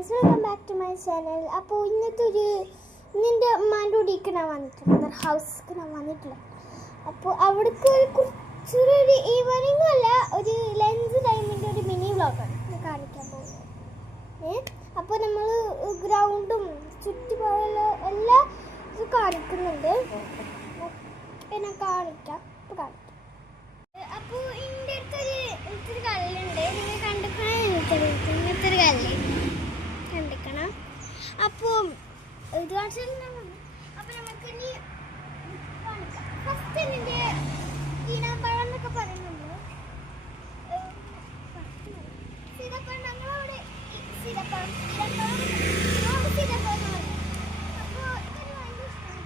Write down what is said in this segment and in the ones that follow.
Guys, welcome back to my channel. അപ്പോൾ ഇന്നെൻ്റെ ഉമ്മാൻ്റെ കൂടിക്ക് ഞാൻ വന്നിട്ടുണ്ട്, മദർ ഹൗസ്ക്ക് ഞാൻ വന്നിട്ടില്ല. അപ്പോൾ അവിടേക്ക് ഒരു കുറച്ചൊരു ഈവനിങ് അല്ല, ഒരു ലഞ്ച് ടൈമിൻ്റെ ഒരു മിനി വ്ളോഗാണ് കാണിക്കാൻ പോകുന്നത്. അപ്പോൾ നമ്മൾ ഗ്രൗണ്ടും ചുറ്റുപാടുള്ള എല്ലാ ഇത് കാണിക്കുന്നുണ്ട്. ഞാൻ കാണിക്കാം. അപ്പോൾ ഇതിൻ്റെ അടുത്തൊരു ഇത്തിരി കല്ലുണ്ട്, നിങ്ങൾ കണ്ടിക്കണം. ഇങ്ങനത്തെ ഒരു കല്ല് കണ്ടിക്കണം. അപ്പോൾ ഇത് കാണിച്ചാൽ അപ്പോൾ നമുക്ക് ഇനി കാണിക്കാം. ഫസ്റ്റ് ഇതിൻ്റെ ഈനാമ്പഴം എന്നൊക്കെ പറയുന്നുണ്ട്. സീതപ്പഴം നമ്മളവിടെ സീതപ്പഴം സീതപ്പഴം. അപ്പോൾ ഇതൊരു ഭയങ്കര ഇഷ്ടമാണ്.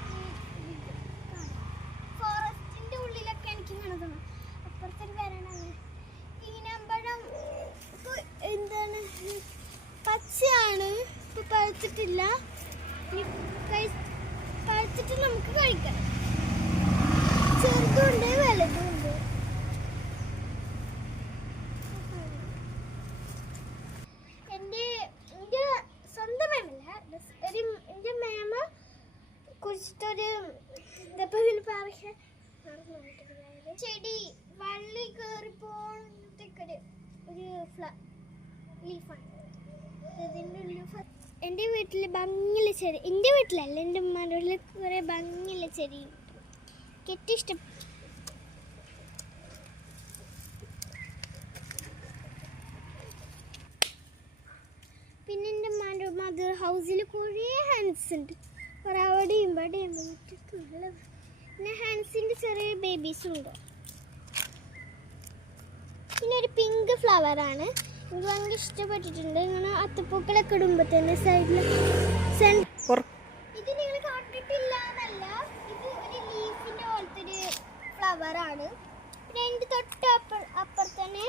ഫോറസ്റ്റിൻ്റെ ഉള്ളിലൊക്കെ എനിക്ക് ഇങ്ങനെ തോന്നും. അപ്പുറത്തൊരു വരണമാണ് ഈനാമ്പഴം. ഇപ്പോൾ എന്താണ് പച്ചയാണ്, ഇപ്പോൾ പഴുത്തിട്ടില്ല. പഴുത്തിട്ട് നമുക്ക് കഴിക്കാം. ചെറുതുണ്ട് വലുതുണ്ട്. എൻ്റെ സ്വന്തം മേമല്ല, എൻ്റെ മേമ കുറിച്ചിട്ടൊരു ചെടി വള്ളി കയറിപ്പോഴത്തേക്കൊരു ലീഫാണ് ഇതിൻ്റെ ഉള്ളിൽ. എൻ്റെ വീട്ടിൽ ഭംഗിയുള്ള ചെടി, എൻ്റെ വീട്ടിലല്ല, എൻ്റെ ഉമ്മാൻ്റെ വീട്ടിൽ കുറേ ഭംഗിയുള്ള ചെടി എനിക്ക് ഇഷ്ടം. പിന്നെ എൻ്റെ ഉമ്മാൻ്റെ മദർ ഹൗസിൽ കുറേ ഹാൻഡ്സ് ഉണ്ട്, കുറേ അവിടെയും ഇവിടെയും നല്ല. പിന്നെ ഹാൻഡ്സിൻ്റെ ചെറിയ ബേബീസും ഉണ്ട്. പിന്നെ ഒരു പിങ്ക് ഫ്ലവറാണ്, എനിക്ക് ഭയങ്കര ഇഷ്ടപ്പെട്ടിട്ടുണ്ട്. ഇങ്ങനെ അത്തപ്പൂക്കളൊക്കെ ഇടുമ്പോൾ തന്നെ സൈഡിൽ ഇത് നിങ്ങൾ കണ്ടിട്ടില്ല എന്നല്ല, ഇത് ഒരു ലീഫിൻ്റെ പോലത്തെ ഒരു ഫ്ലവറാണ്. പിന്നെ എൻ്റെ അപ്പുറത്ത് തന്നെ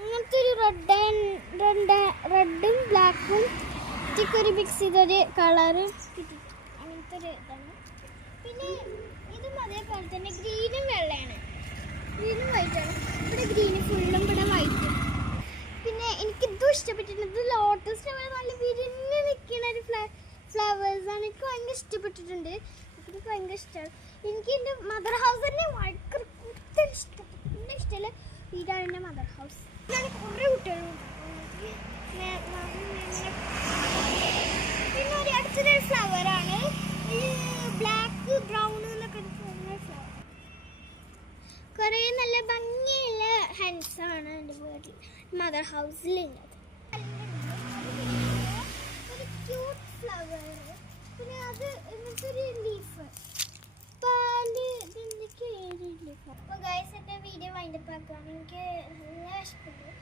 ഇങ്ങനത്തെ ഒരു റെഡും ബ്ലാക്കും ഒരു മിക്സ് ചെയ്തൊരു കളറ് അങ്ങനത്തെ ഒരു ഇതാണ്. പിന്നെ ഇതും അതേപോലെ തന്നെ ഗ്രീനും വെള്ളയാണ്, ഗ്രീനും വൈറ്റാണ്. ഇവിടെ ഗ്രീന് ഫുള്ളും ഇവിടെ വൈറ്റ്. പിന്നെ എനിക്കിതും ഇഷ്ടപ്പെട്ടിട്ടുണ്ട്. ഇത് ലോട്ടസ് നല്ല വിരിഞ്ഞ് നിൽക്കുന്ന ഒരു ഫ്ലവേഴ്സാണ്. എനിക്ക് ഭയങ്കര ഇഷ്ടപ്പെട്ടിട്ടുണ്ട്. എനിക്ക് ഭയങ്കര ഇഷ്ടമാണ്. എനിക്ക് എൻ്റെ മദർ ഹൗസ് തന്നെ ഭയങ്കര കൂടുതൽ ഇഷ്ടപ്പെട്ടു. എൻ്റെ ഇഷ്ടമല്ല വീടാണ് എൻ്റെ മദർ ഹൗസ്. ഞാൻ കുറേ കുട്ടികളും. പിന്നെ ഒരു അടുത്തൊരു ഫ്ലവറാണ്, ബ്ലാക്ക് ബ്രൗൺ എന്നൊക്കെ ഫ്ലവർ. കുറേ നല്ല ഭംഗിയുള്ള ഹാൻഡ്സാണ് എൻ്റെ വീട്ടിൽ മദർ ഹൗസിലുള്ളത്. ഒരു ക്യൂട്ട് ഫ്ലവർ. പിന്നെ അത് ഇങ്ങനത്തെ ഒരു ലീഫ് പാല് ഇതിൻ്റെയൊക്കെ ലീഫ്. അപ്പോൾ ഗൈസ്, എൻ്റെ വീഡിയോ വൈൻഡപ്പ് ആക്കുകയാണ്. എനിക്ക് നല്ല ഇഷ്ടപ്പെട്ടു.